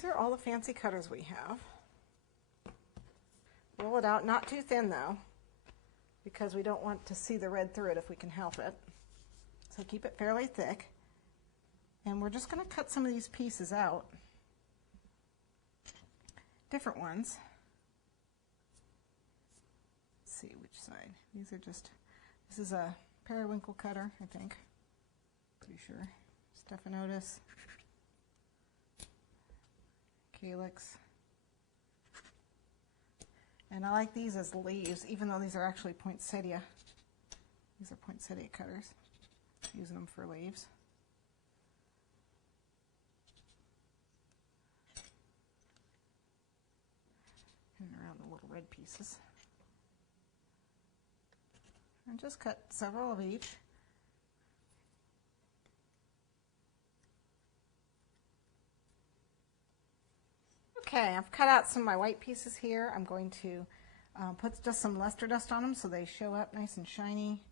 These are all the fancy cutters we have. Roll it out, not too thin though, because we don't want to see the red through it if we can help it. So keep it fairly thick. And we're just going to cut some of these pieces out. Different ones. Let's see which side. These are just, this is a periwinkle cutter, I think. Pretty sure. Stephanotis. Calyx. And I like these as leaves, even though these are actually poinsettia. These are poinsettia cutters. Using them for leaves. And around the little red pieces. And just cut several of each. Okay, I've cut out some of my white pieces here. I'm going to put just some luster dust on them so they show up nice and shiny.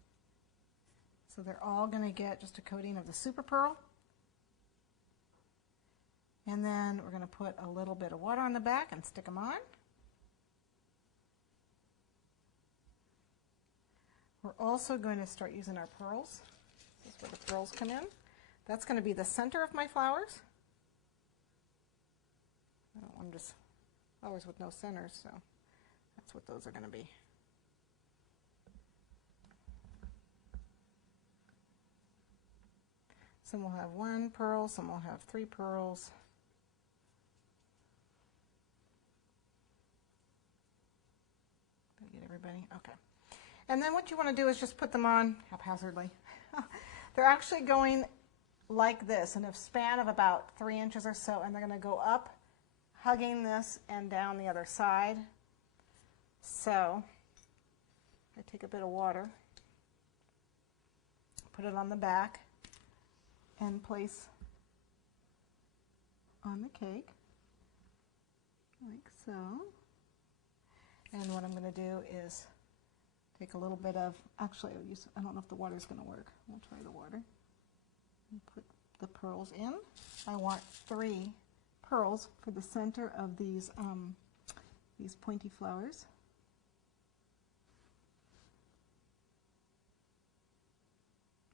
So they're all going to get just a coating of the super pearl. And then we're going to put a little bit of water on the back and stick them on. We're also going to start using our pearls. This is where the pearls come in. That's going to be the center of my flowers. I don't want just flowers with no centers, so that's what those are going to be. Some will have 1 pearl, some will have 3 pearls. Did I get everybody? Okay. And then what you want to do is just put them on haphazardly. They're actually going like this in a span of about 3 inches or so, and they're going to go up, hugging this, and down the other side. So I take a bit of water, put it on the back, and place on the cake, like so. And what I'm going to do is take a little bit of, actually I don't know if the water is going to work. We'll try the water. And put the pearls in. I want 3 pearls for the center of these pointy flowers.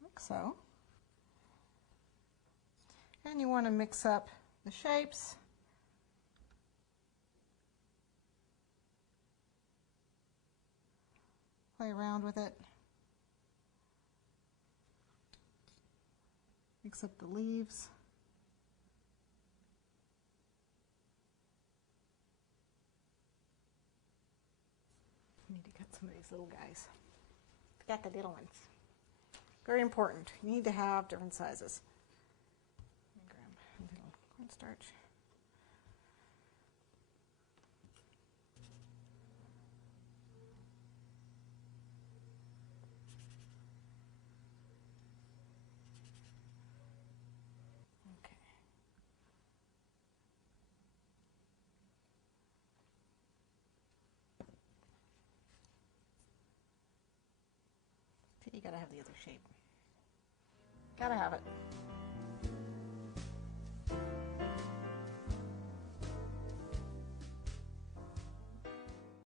Like so. And you want to mix up the shapes. Play around with it. Mix up the leaves. I need to cut some of these little guys. Got the little ones. Very important. You need to have different sizes. Let me grab a little cornstarch. Okay. You gotta have the other shape. Gotta have it.